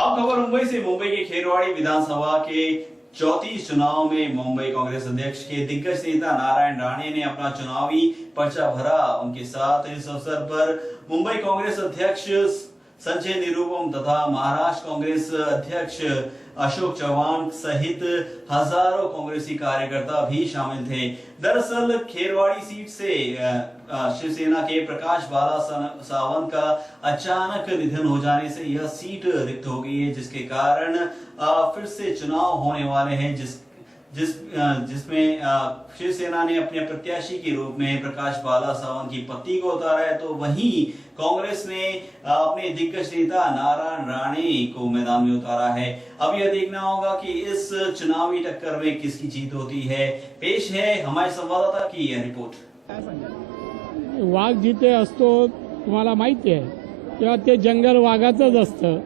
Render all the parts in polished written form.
अब खबर मुंबई से। मुंबई के खेरवाड़ी विधानसभा के 34 चुनाव में मुंबई कांग्रेस अध्यक्ष के दिग्गज नेता नारायण राणे ने अपना चुनावी पर्चा भरा। उनके साथ इस अवसर पर मुंबई कांग्रेस अध्यक्ष संजय निरुपम तथा महाराष्ट्र कांग्रेस अध्यक्ष अशोक चव्हाण सहित हजारों कांग्रेसी कार्यकर्ता भी शामिल थे। दरअसल खेरवाड़ी सीट से शिवसेना के प्रकाश बाला सावंत का अचानक निधन हो जाने से यह सीट रिक्त हो गई है, जिसके कारण फिर से चुनाव होने वाले हैं, जिसमें शिवसेना ने अपने प्रत्याशी के रूप में प्रकाश बाला सावंत की पत्नी को उतारा है, तो वहीं कांग्रेस ने अपने दिग्गज नेता नारायण राणे को मैदान में उतारा है। अब यह देखना होगा कि इस चुनावी टक्कर में किसकी जीत होती है। पेश है हमारे संवाददाता की यह रिपोर्ट। वाघ जिथे असतो तुम्हाला माहिती आहे, तेव्हा ते जंगल वाघाचंच असतं।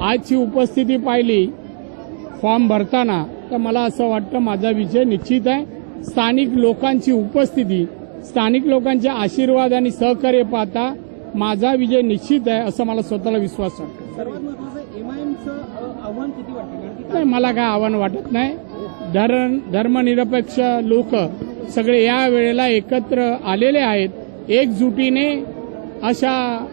आजची उपस्थिती पाहिली फॉर्म भरताना तर मला असं वाटतं माझा विजय निश्चित आहे। स्थानिक लोकांची उपस्थिती, स्थानिक त्यांच्या आशीर्वाद आणि सहकार्य पाहता माझा विजय निश्चित आहे असं मला स्वतःला विश्वास वाटतो। सर्वात महत्त्वाचं एमआयएमचं आव्हान किती वाटतं? नाही, मला काय आव्हान वाटत नाही। धर्मनिरपेक्ष लोक सगळे या वेळेला एकत्र आलेले आहेत। एकजुटीने अशा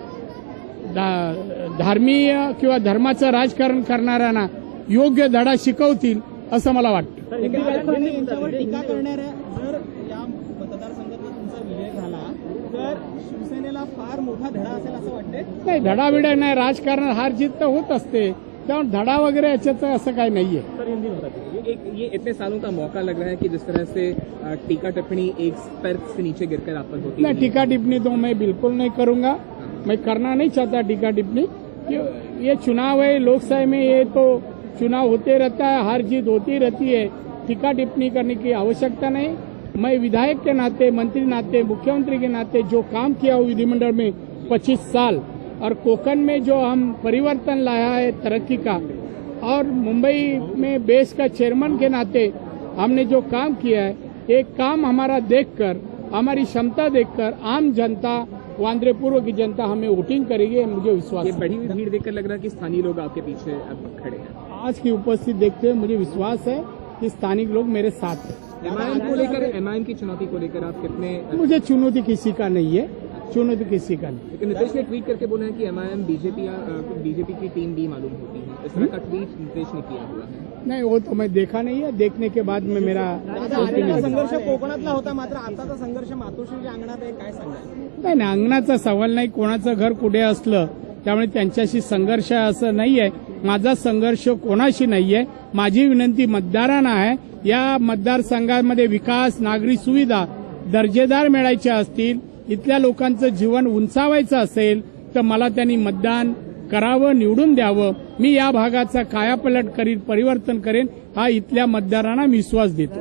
धार्मिक किंवा धर्माचं राजकारण करणाऱ्यांना योग्य धडा शिकवतील असं मला वाटतं। यांच्यावर टीका करणाऱ्या जर या मतदारसंघात तुमचा विजय झाला तर शिवसेनेला फार मोठा धडा असेल असं वाटतंय? नाही, धडाविडा नाही, राजकारण हार जीत तर होत असते, त्यामुळे धडा वगैरह याच्यात असं काही नाहीये। ये इतने सालों का मौका लग रहा है कि जिस तरह से टीका टिप्पणी एक स्तर से नीचे गिरकर आप पर होती है। नहीं, टीका टिप्पणी तो मैं बिल्कुल नहीं करूंगा, मैं करना नहीं चाहता टीका टिप्पणी। ये चुनाव है, लोकसभा में ये तो चुनाव होते रहता है, हार जीत होती रहती है, टीका टिप्पणी करने की आवश्यकता नहीं। मैं विधायक के नाते, मंत्री नाते, मुख्यमंत्री के नाते जो काम किया हो विधिमंडल में 25 साल और कोकण में जो हम परिवर्तन लाया है तरक्की का, और मुंबई में बेस का चेयरमैन के नाते हमने जो काम किया है, एक काम हमारा देखकर, हमारी क्षमता देखकर आम जनता, वांद्रे पूर्व की जनता हमें वोटिंग करेगी, मुझे विश्वास है। बढ़ी हुई भीड़ देखकर लग रहा है कि स्थानीय लोग आपके पीछे अब खड़े हैं। आज की उपस्थिति देखते हुए मुझे विश्वास है कि स्थानिक लोग मेरे साथ हैं। एमआईएम की चुनौती को लेकर आप कितने? मुझे चुनौती किसी का नहीं है, चुनौती किसी का नहीं। लेकिन नीतीश ने ट्वीट करके बोला है कि एमआईएम बीजेपी की टीम भी मालूम होती है, इस तरह का ट्वीट नीतीश ने किया हुआ है। नहीं, वो तो मैं देखा नहीं है, देखने के बाद में मेरा संघर्ष कोकणातला होता, मात्र आताचा संघर्ष मातोश्रीच्या अंगणात आहे, काय सांगाल? नाही, अंगणाचा सवाल नाही, कोणाचं घर कुठे असलं त्यामुळे त्यांच्याशी संघर्ष असं नाहीये। माझा संघर्ष कोणाशी नाहीये। माझी विनंती मतदारांना आहे, या मतदारसंघामध्ये विकास, नागरी सुविधा दर्जेदार मिळायच्या असतील, इथल्या लोकांचं जीवन उंचावायचं असेल तर मला त्यांनी मतदान करावं, निवडून द्यावं। मी या भागाचा कायापलट करीन, परिवर्तन करेन, हा इथल्या मतदारांना विश्वास देतो।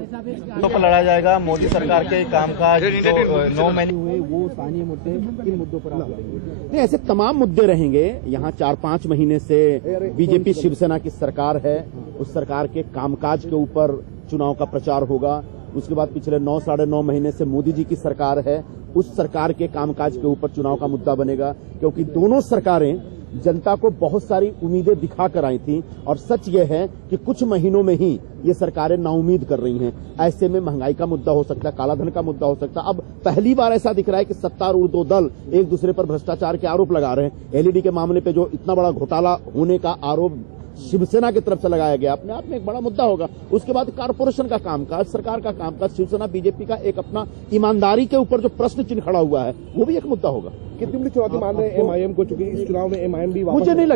तो लड़ा जाएगा। मोदी सरकार के कामकाज जो 9 महीने हुए वो स्थानीय मुद्दे, किन मुद्दों पर आप लड़ेंगे? नहीं, ऐसे तमाम मुद्दे रहेंगे। यहाँ 4-5 महीने से बीजेपी शिवसेना की सरकार है, उस सरकार के कामकाज के ऊपर चुनाव का प्रचार होगा। उसके बाद पिछले 9-9.5 महीने से मोदी जी की सरकार है, उस सरकार के कामकाज के ऊपर चुनाव का मुद्दा बनेगा, क्योंकि दोनों सरकारें जनता को बहुत सारी उम्मीदें दिखाकर आई थी और सच ये है कि कुछ महीनों में ही ये सरकारें नाउम्मीद कर रही हैं। ऐसे में महंगाई का मुद्दा हो सकता है, कालाधन का मुद्दा हो सकता है। अब पहली बार ऐसा दिख रहा है कि सत्तारूढ़ दो दल एक दूसरे पर भ्रष्टाचार के आरोप लगा रहे हैं। एलईडी के मामले पे जो इतना बड़ा घोटाला होने का आरोप शिवसेना की तरफ से लगाया गया, अपने आप में एक बड़ा मुद्दा होगा। उसके बाद कारपोरेशन का कामकाज, सरकार का कामकाज, शिवसेना बीजेपी का एक अपना ईमानदारी के ऊपर जो प्रश्न चिन्ह खड़ा हुआ है, वो भी एक मुद्दा होगा। कितनी बड़ी चुनौती मान रहे हैं एमआईएम को, चूंकि इस चुनाव में एमआईएम भी मुझे नहीं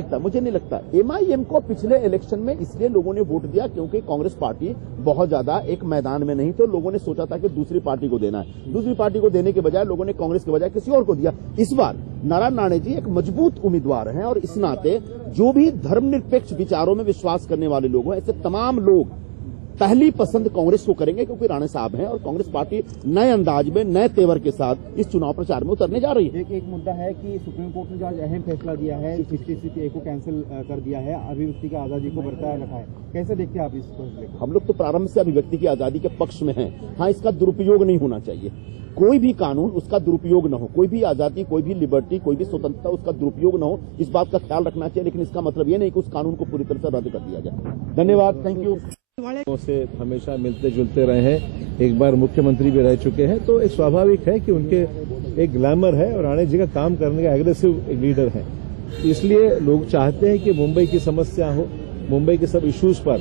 लगता एमआईएम को पिछले इलेक्शन में इसलिए लोगों ने वोट दिया क्योंकि कांग्रेस पार्टी बहुत ज्यादा एक मैदान में नहीं, तो लोगों ने सोचा था कि दूसरी पार्टी को देना है। दूसरी पार्टी को देने के बजाय लोगों ने कांग्रेस के बजाय किसी और को दिया। इस बार नारायण राणे जी एक मजबूत उम्मीदवार हैं और इस नाते जो भी धर्मनिरपेक्ष विचारों में विश्वास करने वाले लोग हैं, ऐसे तमाम लोग पहली पसंद कांग्रेस को करेंगे क्योंकि राणे साहब हैं और कांग्रेस पार्टी नए अंदाज में नए तेवर के साथ इस चुनाव प्रचार में उतरने जा रही है। एक मुद्दा है कि सुप्रीम कोर्ट ने जो आज अहम फैसला दिया है 50-60 को कैंसिल कर दिया है, अभिव्यक्ति की आजादी को बरकरार रखा है, कैसे देखते हैं आप इस फैसले को? हम लोग तो प्रारंभ से अभिव्यक्ति की आजादी के पक्ष में हैं। हाँ, इसका दुरुपयोग नहीं होना चाहिए। कोई भी कानून उसका दुरुपयोग न हो, कोई भी आजादी, कोई भी लिबर्टी, कोई भी स्वतंत्रता उसका दुरुपयोग न हो, इस बात का ख्याल रखना चाहिए। लेकिन इसका मतलब ये नहीं कि उस कानून को पूरी तरह से रद्द कर दिया जाए। धन्यवाद, थैंक यू। से हमेशा मिलते जुलते रहे हैं, एक बार मुख्यमंत्री भी रह चुके हैं, तो एक स्वाभाविक है कि उनके एक ग्लैमर है और राणे जी का काम करने का एग्रेसिव लीडर है। इसलिए लोग चाहते हैं कि मुंबई की समस्या हो, मुंबई के सब इश्यूज पर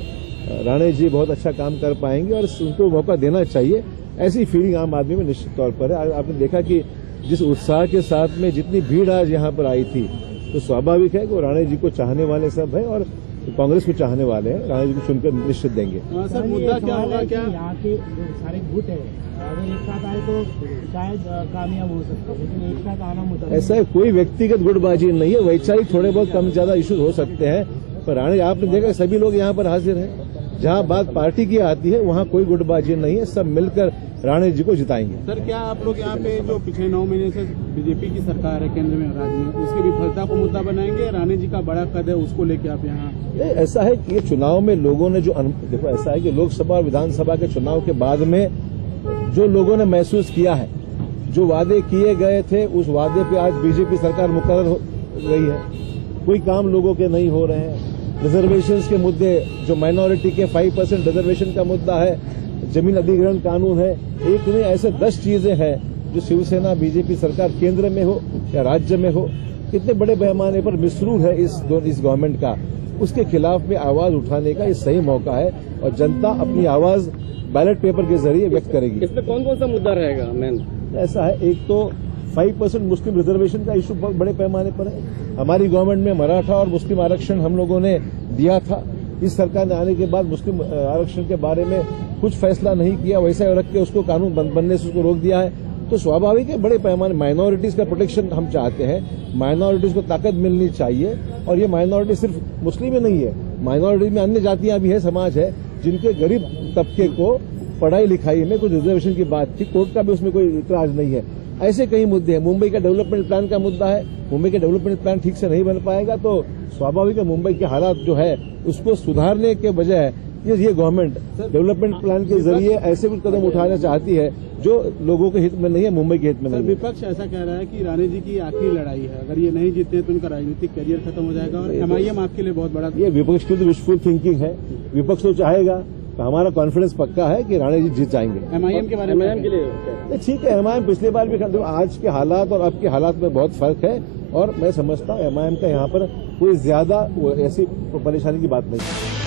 राणे जी बहुत अच्छा काम कर पाएंगे और उनको मौका देना चाहिए। ऐसी फीलिंग आम आदमी में निश्चित तौर पर है। आपने देखा कि जिस उत्साह के साथ में जितनी भीड़ आज यहाँ पर आई थी, तो स्वाभाविक है कि वो राणे जी को चाहने वाले सब है और कांग्रेस को चाहने वाले हैं, राणे जी को चुनकर निश्चित देंगे। सर, मुद्दा क्या होगा? क्या यहाँ के जो सारे गुट है अगर एक साथ आए तो शायद कामयाब हो सकते हैं, लेकिन एक साथ आना मुद्दा ऐसा है, कोई व्यक्तिगत गुटबाजी नहीं है, वैचारिक थोड़े बहुत कम ज्यादा इश्यूज हो सकते हैं, पर राणे आपने देखा सभी लोग यहाँ पर हाजिर हैं। जहाँ बात पार्टी की आती है वहाँ कोई गुटबाजी नहीं है, सब मिलकर राणे जी को जिताएंगे। सर, क्या आप लोग यहाँ पे जो पिछले 9 महीने से बीजेपी की सरकार है केंद्र में और राज्य में, उसकी विफलता को मुद्दा बनाएंगे? राणे जी का बड़ा कद है, उसको लेके आप यहाँ? ऐसा है कि ये चुनाव में लोगों ने जो देखो, ऐसा है कि लोकसभा और विधानसभा के चुनाव के बाद में जो लोगों ने महसूस किया है, जो वादे किए गए थे उस वादे पे आज बीजेपी सरकार मुकर्रर हो गई है। कोई काम लोगों के नहीं हो रहे हैं। रिजर्वेशंस के मुद्दे, जो माइनॉरिटी के 5% रिजर्वेशन का मुद्दा है, जमीन अधिग्रहण कानून है, एक में ऐसे 10 चीजें हैं जो शिवसेना बीजेपी सरकार केंद्र में हो या राज्य में हो, कितने बड़े पैमाने पर मिसरूल है इस गवर्नमेंट का, उसके खिलाफ में आवाज उठाने का ये सही मौका है और जनता अपनी आवाज बैलेट पेपर के जरिए व्यक्त करेगी। इसमें कौन कौन सा मुद्दा रहेगा मैन? ऐसा है, एक तो 5% मुस्लिम रिजर्वेशन का इशू बहुत बड़े पैमाने पर है। हमारी गवर्नमेंट में मराठा और मुस्लिम आरक्षण हम लोगों ने दिया था। इस सरकार ने आने के बाद मुस्लिम आरक्षण के बारे में कुछ फैसला नहीं किया, वैसा रख के उसको कानून बनने से उसको रोक दिया है। तो स्वाभाविक है, बड़े पैमाने माइनॉरिटीज का प्रोटेक्शन हम चाहते हैं, माइनॉरिटीज को ताकत मिलनी चाहिए। और ये माइनॉरिटी सिर्फ मुस्लिम ही नहीं है, माइनॉरिटी में अन्य जातियां भी है, समाज है, जिनके गरीब तबके को पढ़ाई लिखाई में कुछ रिजर्वेशन की बात थी, कोर्ट का भी उसमें कोई इतराज नहीं है। ऐसे कई मुद्दे हैं। मुंबई का डेवलपमेंट प्लान का मुद्दा है, मुंबई का डेवलपमेंट प्लान ठीक से नहीं बन पाएगा तो स्वाभाविक है मुंबई के हालात जो है उसको सुधारने के बजाय ये गवर्नमेंट डेवलपमेंट प्लान के जरिए ऐसे कुछ कदम उठाना चाहती है जो लोगों के हित में नहीं है, मुंबई के हित में नहीं है। विपक्ष ऐसा कह रहा है कि राणे जी की आखिरी लड़ाई है, अगर ये नहीं जीतते तो उनका राजनीतिक करियर खत्म हो जाएगा और MIM आपके लिए बहुत बड़ा। ये विपक्ष की तो विशफुल थिंकिंग है। विपक्ष तो चाहेगा, तो हमारा कॉन्फिडेंस पक्का है कि राणे जी जीत जाएंगे। MIM के बारे में MIM के लिए ठीक है, MIM पिछली बार भी आज के हालात और अब के हालात में बहुत फर्क है और मैं समझता हूँ MIM का यहाँ पर कोई ज्यादा ऐसी परेशानी की बात नहीं है।